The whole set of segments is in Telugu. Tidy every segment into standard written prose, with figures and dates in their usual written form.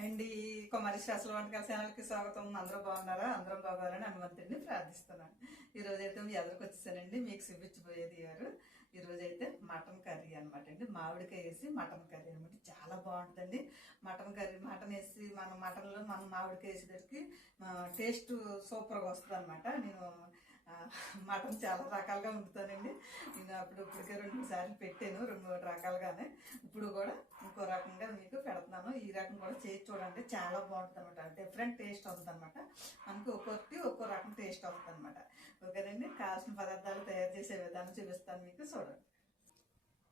అండ్ ఈ కుమారి శాస్త్ర వంటకాల ఛానల్కి స్వాగతం. అందరూ బాగున్నారా? అందరం బాగోవాలని హనుమంతుడిని ప్రార్థిస్తున్నాను. ఈరోజు అయితే మీ ఎదురుకు వచ్చేసానండి, మీకు చూపించబోయేది గారు. ఈరోజు అయితే మటన్ కర్రీ అనమాట అండి. మామిడికాయ వేసి మటన్ కర్రీ అనమాట. చాలా బాగుంటుందండి మటన్ కర్రీ. మటన్ వేసి మటన్లో మనం మామిడికాయ వేసేసరికి టేస్ట్ సూపర్గా వస్తుంది అనమాట. నేను మటన్ చాలా రకాలుగా వండుతానండి. నేను ఇప్పటికే 2-3 సార్లు పెట్టాను, 2-3 రకాలుగానే. ఇప్పుడు కూడా ఇంకో రకంగా మీకు పెడుతున్నాను. ఈ రకం కూడా చేసి చూడండి, చాలా బాగుంటుంది అనమాట. డిఫరెంట్ టేస్ట్ వస్తుంది అనమాట. మనకి ఒక్కో రకం టేస్ట్ వస్తుంది అనమాట. ఓకేనండి. కావాల్సిన పదార్థాలు తయారు చేసే విధానం చూపిస్తాను మీకు, చూడండి.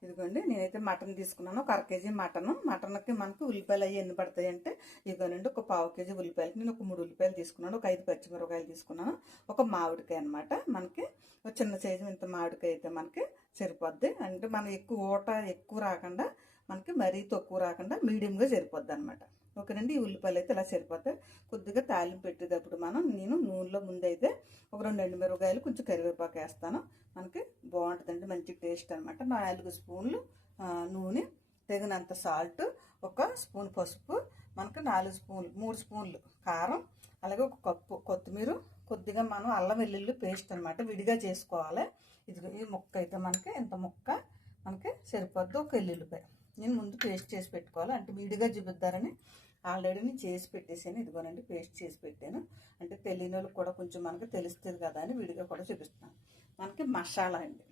ఇదిగోండి, నేనైతే మటన్ తీసుకున్నాను, ఒక 1/2 కేజీ మటన్కి మనకు ఉల్లిపాయలు అవి ఎన్ని పడతాయి అంటే, ఇదిగోనండి ఒక 1/2 కేజీ ఉల్లిపాయలకి నేను ఒక 3 ఉల్లిపాయలు తీసుకున్నాను, ఒక 5 పచ్చిమిరపకాయలు తీసుకున్నాను, ఒక మామిడికాయ అనమాట. మనకి ఒక చిన్న సైజు ఇంత మామిడికాయ అయితే మనకి సరిపోద్ది. అంటే మనం ఎక్కువ రాకుండా, మనకి మరీ తక్కువ రాకుండా మీడియంగా సరిపోద్ది అనమాట. ఓకేనండి. ఈ ఉల్లిపాయలు అయితే ఇలా సరిపోతాయి. కొద్దిగా తాలింపు పెట్టేటప్పుడు నేను నూనెలో ముందైతే ఒక 2 ఎండుమిరపకాయలు, కొంచెం కరివేపాకు వేస్తాను. మనకి బాగుంటుందండి, మంచి టేస్ట్ అనమాట. 4 స్పూన్లు నూనె, తగినంత సాల్ట్, 1 స్పూన్ పసుపు, మనకి 3 స్పూన్లు కారం, అలాగే 1 కప్పు కొత్తిమీర, కొద్దిగా మనం అల్లం వెల్లుల్లి పేస్ట్ అనమాట విడిగా చేసుకోవాలి. ఈ ముక్క అయితే మనకి ఇంత ముక్క మనకి సరిపోద్ది. 1 ఎల్లుల్లిపాయ నేను ముందు పేస్ట్ చేసి పెట్టుకోవాలి, అంటే విడిగా చూపిద్దారని ఆల్రెడీ నేను చేసి పెట్టేసాను. ఇదిగోనండి పేస్ట్ చేసి పెట్టాను, అంటే తెలియని వాళ్ళకి కూడా కొంచెం మనకి తెలుస్తుంది కదా అని విడిగా కూడా చూపిస్తున్నాను. మనకి మసాలా అండి,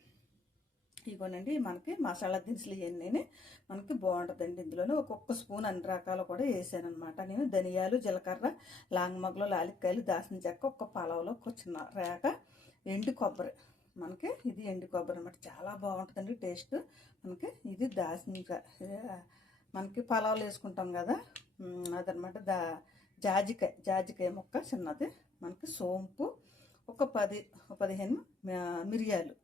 ఇదిగోనండి మనకి మసాలా దినుసులు ఇవన్నీ మనకి బాగుంటుందండి. ఇందులోనే 1 స్పూన్ అన్ని రకాలు కూడా వేసాను అనమాట. నేను ధనియాలు, జీలకర్ర, లాంగమగ్గలు, లాలిక్కాయలు, దాల్చిన చెక్క, 1 పలావులో 1 చిన్న రేక, ఎండు కొబ్బరి. మనకి ఇది ఎండు కొబ్బరి అనమాట, చాలా బాగుంటుందండి టేస్ట్. మనకి ఇది దాల్చిన మనకి పలావులు వేసుకుంటాం కదా, అదనమాట. జాజికాయ ముక్క చిన్నది, మనకి సోంపు, ఒక 10-15 మిరియాలు,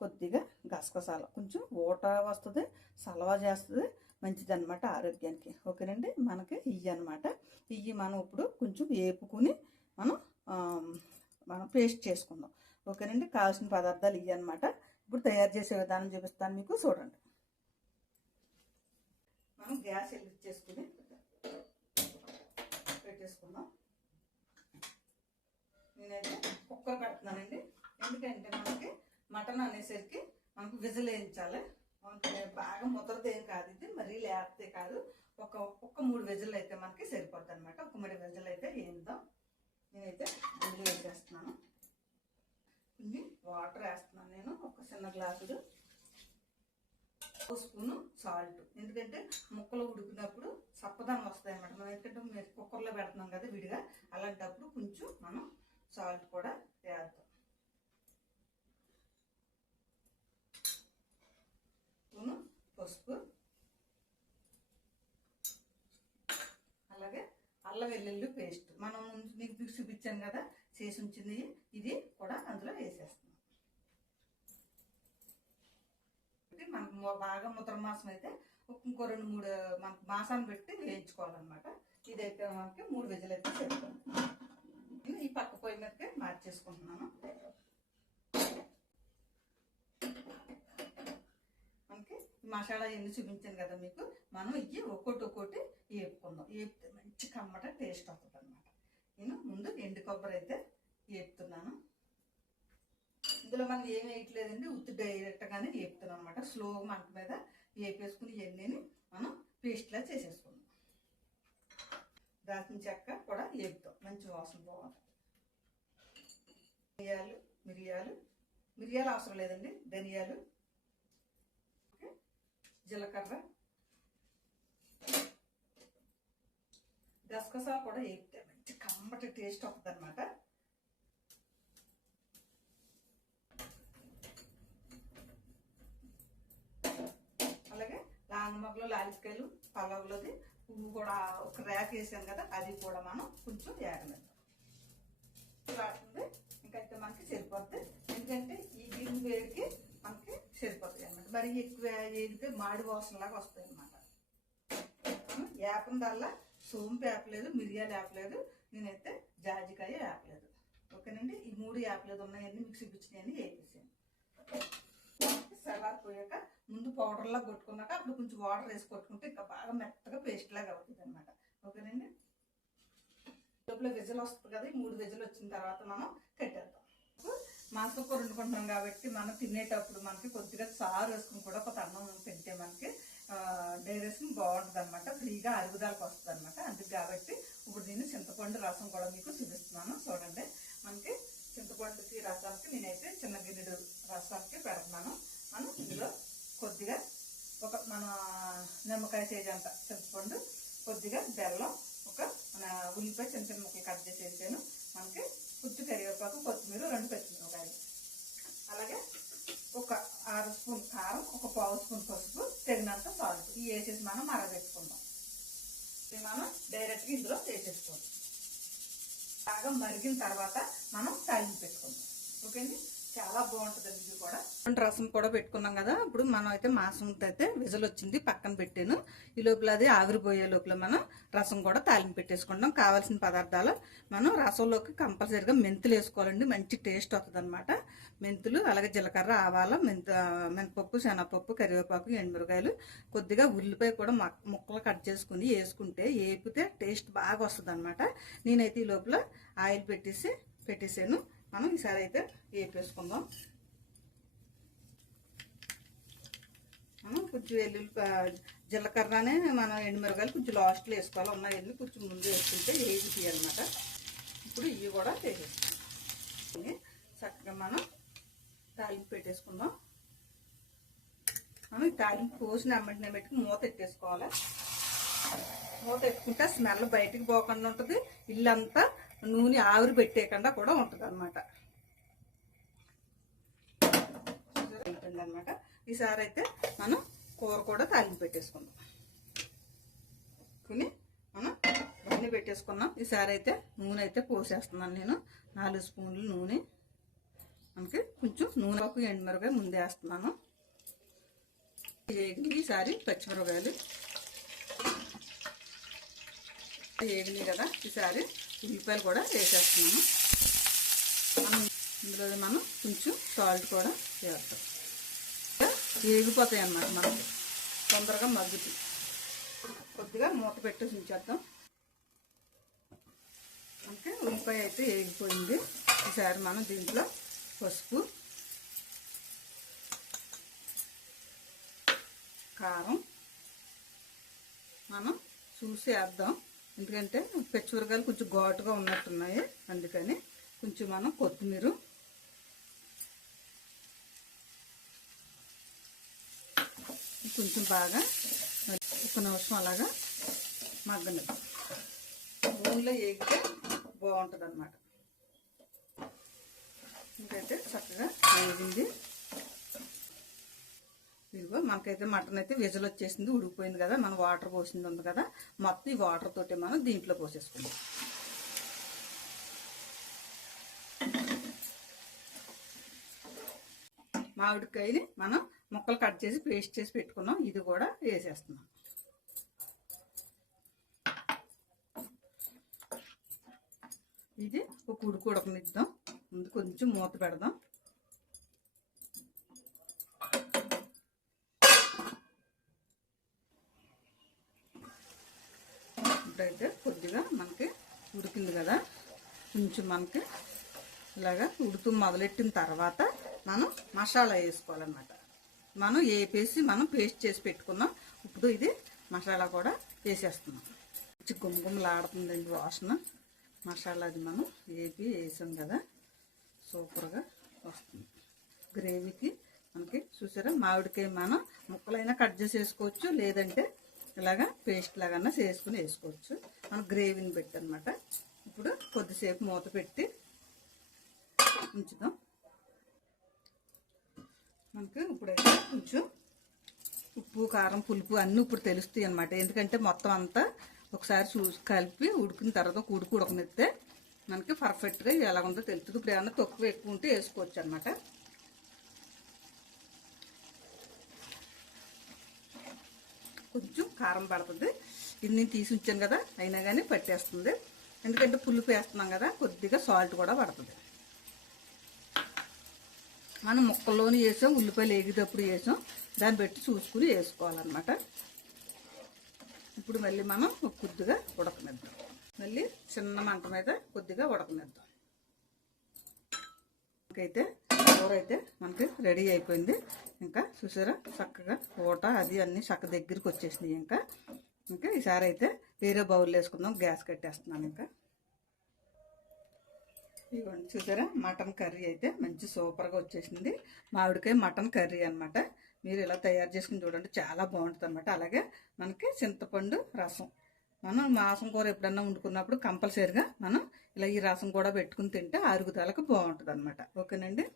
కొద్దిగా గసగసాలు, కొంచెం ఊట వస్తుంది, సలవా చేస్తుంది, మంచిది అనమాట ఆరోగ్యానికి. ఓకేనండి. మనకి ఇవి అనమాట. ఇవి మనం ఇప్పుడు కొంచెం వేపుకుని మనం పేస్ట్ చేసుకుందాం. ఓకేనండి. కావాల్సిన పదార్థాలు ఇవి అనమాట. ఇప్పుడు తయారు చేసే విధానం చూపిస్తాను మీకు, చూడండి. మనం గ్యాస్ వెలిగించేసుకుని పెట్టేసుకుందాం. నేనైతే కుక్కర్ పెడుతున్నానండి, ఎందుకంటే మనకి మటన్ అనేసరికి మనకు విజిల్ వేయించాలి. మనకి బాగా ముద్దరదేం కాదు, ఇది మరీ లేకపోతే కాదు. ఒక్క 3 విజిల్ అయితే మనకి సరిపోద్ది అనమాట. 3 విజిల్ అయితే వేద్దాం. నేనైతే విజిల్ వేసేస్తున్నాను. కొన్ని వాటర్ వేస్తున్నాను నేను, 1 చిన్న గ్లాసుడు, 1 స్పూను సాల్ట్. ఎందుకంటే ముక్కలు ఉడికినప్పుడు సప్పదాన్ని వస్తాయి అన్నమాట. మనం ఎందుకంటే మేము కుక్కర్లో పెడుతున్నాం కదా విడిగా, అలాంటప్పుడు కొంచెం మనం సాల్ట్ కూడా వేద్దాం. స్పూను పసుపు, అలాగే అల్లం వెల్లుల్లి పేస్ట్ మనం మీకు చూపించాను కదా చేసి ఉంచింది, ఇది కూడా అందులో వేసేస్తున్నాం. మనకు బాగా ముద్ర మాసం అయితే ఇంకో 2-3 మనకు మాసాన్ని పెట్టి వేయించుకోవాలన్నమాట. ఇదైతే మనకి 3 విజిల్ అయితే సరిపోతుంది. నేను ఈ పక్క పొయ్యి మీదకి మార్చేసుకుంటున్నాను. మనకి మసాలా ఎన్ని చూపించాను కదా మీకు, మనం ఇవి ఒక్కొక్కటి వేపుకుందాం. వేపితే మంచి కమ్మట టేస్ట్ వస్తుంది అనమాట. నేను ముందు ఎండు కొబ్బరి అయితే వేపుతున్నాను. ఇందులో మనం ఏం వేయట్లేదండి, ఉత్తి డైరెక్ట్గానే వేపుతున్నాం అనమాట. స్లో మంట మీద వేపేసుకుని ఇవన్నీ మనం పేస్ట్లా చేసేసుకుందాం. దాల్చిన చెక్క కూడా వేపుతాం, మంచి వాసన బాగుంటుంది. మిరియాలు అవసరం లేదండి, ధనియాలు, జీలకర్ర, గసగసాలు కూడా వేపితే మంచి కమ్మటి టేస్ట్ వస్తుంది అనమాట. అలాగే లాంగమగ్గలు, లాలిక్కాయలు, పలావులోది పువ్వు కూడా 1 రేక వేసాను కదా, అది కూడా మనం కొంచెం వేగనిద్దాం. ఇంకైతే మనకి సరిపోద్ది, ఎందుకంటే ఈ గిన్నె వేడికి మనకి సరిపోతాయి అన్నమాట. మరి ఎక్కువ వేడితే మాడి వాసనలాగా వస్తాయి అన్నమాట. వేపందల్లా సోంపు వేపలేదు, మిరియాలు వేపలేదు, నేనైతే జాజికాయ వేపలేదు. ఓకేనండి. ఈ 3 వేపలేదు ఉన్నాయన్నీ మీకు చూపించినవన్నీ వేసేసాను. సలారిపోయాక ముందు పౌడర్లా కొట్టుకున్నాక అప్పుడు కొంచెం వాటర్ వేసి కొట్టుకుంటే ఇంకా బాగా మెత్తగా పేస్ట్ లాగా అవుతుంది అనమాట. ఓకేనండి. లోపల విజిల్ వస్తుంది కదా, 3 విజిల్ వచ్చిన తర్వాత మనం కట్టేద్దాం. మాంసం కూర వండుకుంటున్నాం కాబట్టి మనం తినేటప్పుడు మనకి కొద్దిగా చారు వేసుకుని కూడా ఒక అన్నం తింటే మనకి డైజెషన్ బాగుంటుంది అనమాట, ఫ్రీగా అరుగుదలకు వస్తుంది అనమాట. అందుకు కాబట్టి ఇప్పుడు దీన్ని చింతపండు రసం కూడా మీకు చూపిస్తున్నాను. చూడండి, మనకి చింతపండుకి రసానికి నేనైతే చిన్న గిన్నెడు రసానికి పెడుతున్నాను. మనం ఇందులో కొద్దిగా మన నిమ్మకాయ సైజ్ అంత చింతపండు, కొద్దిగా బెల్లం, మన ఉల్లిపాయ చిన్న చిన్న ముక్కలు కట్ చేసేసాను. మనకి కొంచెం కరివేపాకు, కొత్తిమీర, 2 పచ్చిమిరపకాయలు, అలాగే ఒక 6 స్పూన్ కారం, ఒక పావు స్పూన్ పసుపు, తగినంత సాల్ట్ ఇవి వేసేసి మనం మరగబెట్టుకుందాం. ఇది మనం డైరెక్ట్గా ఇందులో వేసేసుకోండి. బాగా మరిగిన తర్వాత మనం తాలింపు పెట్టుకుందాం. ఓకే అండి, చాలా బాగుంటుంది. ఇది కూడా రసం కూడా పెట్టుకున్నాం కదా. ఇప్పుడు మనం అయితే మాంసం అయితే విజల్ వచ్చింది, పక్కన పెట్టాను. ఈ లోపల అది ఆవిరిపోయే లోపల మనం రసం కూడా తాలింపు పెట్టేసుకుంటాం. కావాల్సిన పదార్థాలు మనం రసంలోకి కంపల్సరీగా మెంతులు వేసుకోవాలండి, మంచి టేస్ట్ వస్తుంది అనమాట. మెంతులు, అలాగే జీలకర్ర, ఆవాల, మినపప్పు, శనగపప్పు, కరివేపాకు, ఎండుమిరకాయలు, కొద్దిగా ఉల్లిపాయ కూడా ముక్కలు కట్ చేసుకుని వేసుకుంటే వేపితే టేస్ట్ బాగా వస్తుంది అనమాట. నేనైతే ఈ లోపల ఆయిల్ పెట్టేసాను. మనం ఈసారి అయితే వేపేసుకుందాం. మనం కొంచెం జీలకర్రనే మనం ఎండుమిరకాయలు కొంచెం లాస్ట్లో వేసుకోవాలి. ఉన్న ఎల్లు కొంచెం ముందు వేసుకుంటే వేగుతాయి అనమాట. ఇప్పుడు ఇవి కూడా వేసేసుకుందాం. చక్కగా మనం తాలింపు పెట్టేసుకుందాం. మనం ఈ తాలింపు పోసిన అమ్మటిని పెట్టుకు మూత ఎట్టేసుకోవాలి. మూత ఎట్టుకుంటే స్మెల్ బయటికి పోకుండా ఉంటుంది, ఇల్లంతా నూనె ఆవిరి పెట్టేయకుండా కూడా ఉంటుంది అనమాట. అనమాట ఈసారి అయితే మనం కూర కూడా తాలింపు పెట్టేసుకుందాం. మనం ఇవన్నీ పెట్టేసుకున్నాం. ఈసారి అయితే నూనె అయితే పోసేస్తున్నాను నేను. 4 స్పూన్లు నూనె. మనకి కొంచెం నూనె, ఎండుమిరకాయ ముందే వేస్తున్నాను. ఈసారి పచ్చిమిరకాయలు వేగినాయి కదా, ఈసారి ఉల్లిపాయలు కూడా వేసేస్తున్నాను. ఇందులో మనం కొంచెం సాల్ట్ కూడా వేస్తాం. వేగిపోతాయి అన్నమాట, మనకి తొందరగా మగ్గుతాయి. కొద్దిగా మూత పెట్టేసి ఉంచేద్దాం. అంటే ఉల్లిపాయ అయితే వేగిపోయింది. ఈసారి మనం దీంట్లో పసుపు, కారం మనం చూసి వేద్దాం. ఎందుకంటే పచ్చిమిరకాయలు కొంచెం ఘాటుగా ఉన్నట్టున్నాయి, అందుకని కొంచెం మనం కొత్తిమీర, కొంచెం బాగా 1 నిమిషం అలాగా మగ్గని నూనెలో వేగితే బాగుంటుంది అన్నమాట. ఇంకైతే చక్కగా వేగింది. ఇదిగో మనకైతే మటన్ అయితే విజిల్ వచ్చేసింది, ఉడికిపోయింది కదా. మనం వాటర్ పోసింది ఉంది కదా, మొత్తం ఈ వాటర్ తోటి మనం దీంట్లో పోసేసుకుందాం. మామిడికాయని మనం ముక్కలు కట్ చేసి పేస్ట్ చేసి పెట్టుకున్నాం, ఇది కూడా వేసేస్తున్నాం. ఇది ఒక ఉడకనిద్దాం. ముందు కొంచెం మూత పెడదాం. ఇప్పుడైతే కొద్దిగా మనకి ఉడికింది కదా, కొంచెం మనకి ఇలాగా ఉడుతూ మొదలెట్టిన తర్వాత మనం మసాలా వేసుకోవాలన్నమాట. మనం వేపేసి మనం పేస్ట్ చేసి పెట్టుకున్నాం. ఇప్పుడు ఇది మసాలా కూడా వేసేస్తున్నాం. కొంచెం గుమ్మగుమ్మలాడుతుందండి వాసన. మసాలా అది మనం వేసాం కదా, సూపర్గా వస్తుంది గ్రేవీకి. మనకి చూసారా, మామిడికాయ మనం ముక్కలైనా కట్ చేసి వేసుకోవచ్చు, లేదంటే ఇలాగా పేస్ట్ లాగా చేసుకుని వేసుకోవచ్చు. మనం గ్రేవీని పెట్టి అనమాట. ఇప్పుడు కొద్దిసేపు మూత పెట్టి ఉంచుదాం. మనకి ఇప్పుడైతే కొంచెం ఉప్పు, కారం, పులుపు అన్నీ ఇప్పుడు తెలుస్తాయి అన్నమాట. ఎందుకంటే మొత్తం అంతా ఒకసారి కలిపి ఉడికిన తర్వాత ఉడకనిస్తే మనకి పర్ఫెక్ట్గా ఎలా ఉందో తెలుస్తుంది. ఇప్పుడు ఏమన్నా తక్కువ ఎక్కువ ఉంటే వేసుకోవచ్చు అనమాట. కొంచెం కారం పడుతుంది. ఇది నేను తీసి ఉంచాను కదా, అయినా కానీ పట్టేస్తుంది. ఎందుకంటే పులుపు వేస్తున్నాం కదా, కొద్దిగా సాల్ట్ కూడా పడుతుంది. మనం ముక్కల్లోని వేసాం, ఉల్లిపాయలు వేగేటప్పుడు వేసాం, దాన్ని బట్టి చూసుకుని వేసుకోవాలన్నమాట. ఇప్పుడు మళ్ళీ మనం ఒక కొద్దిగా ఉడకనిద్దాం. మళ్ళీ చిన్న మంట మీద కొద్దిగా ఉడకనిద్దాం. అయితే కూర అయితే మనకి రెడీ అయిపోయింది. ఇంకా చూసారా చక్కగా ఊట అది అన్నీ చక్క దగ్గరికి వచ్చేసినాయి. ఇంకా ఈసారి అయితే వేరే బౌల్ వేసుకుందాం. గ్యాస్ కట్టేస్తున్నాను. ఇంకా ఇదిగోండి చూసారా మటన్ కర్రీ అయితే మంచి సూపర్గా వచ్చేసింది. మామిడికాయ మటన్ కర్రీ అనమాట. మీరు ఇలా తయారు చేసుకుని చూడండి, చాలా బాగుంటుంది అనమాట. అలాగే మనకి చింతపండు రసం, మనం మాంసం కూర ఎప్పుడన్నా వండుకున్నప్పుడు కంపల్సరీగా మనం ఇలా ఈ రసం కూడా పెట్టుకుని తింటే అరుగుదలకు బాగుంటుంది అనమాట. ఓకేనండి.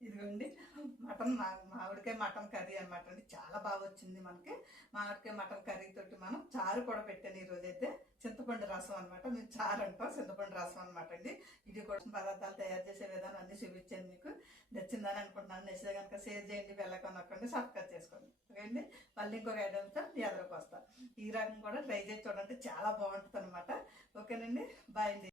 ఇదిగోండి మామిడికాయ మటన్ కర్రీ అనమాట అండి. చాలా బాగా వచ్చింది మనకి. మామిడికాయ మటన్ కర్రీ తోటి మనం చారు కూడా పెట్టాను ఈరోజైతే. చింతపండు రసం అనమాట, మేము చారు అంటాం, చింతపండు రసం అనమాట అండి. ఇది కూడా పదార్థాలు తయారు చేసే విధానం అన్ని చూపించాను మీకు. నచ్చిందని అనుకుంటున్నాను. నచ్చితే కనుక షేర్ చేయండి, వెళ్ళకొనక్కండి, సబ్స్క్రైబ్ చేసుకోండి. ఓకే అండి. మళ్ళీ ఇంకొక ఐటమ్తో మీ ఎదురుకు వస్తాను. ఈ రకం కూడా ట్రై చేసి చూడండి, చాలా బాగుంటుంది అనమాట. ఓకేనండి. బాయ్ అండి.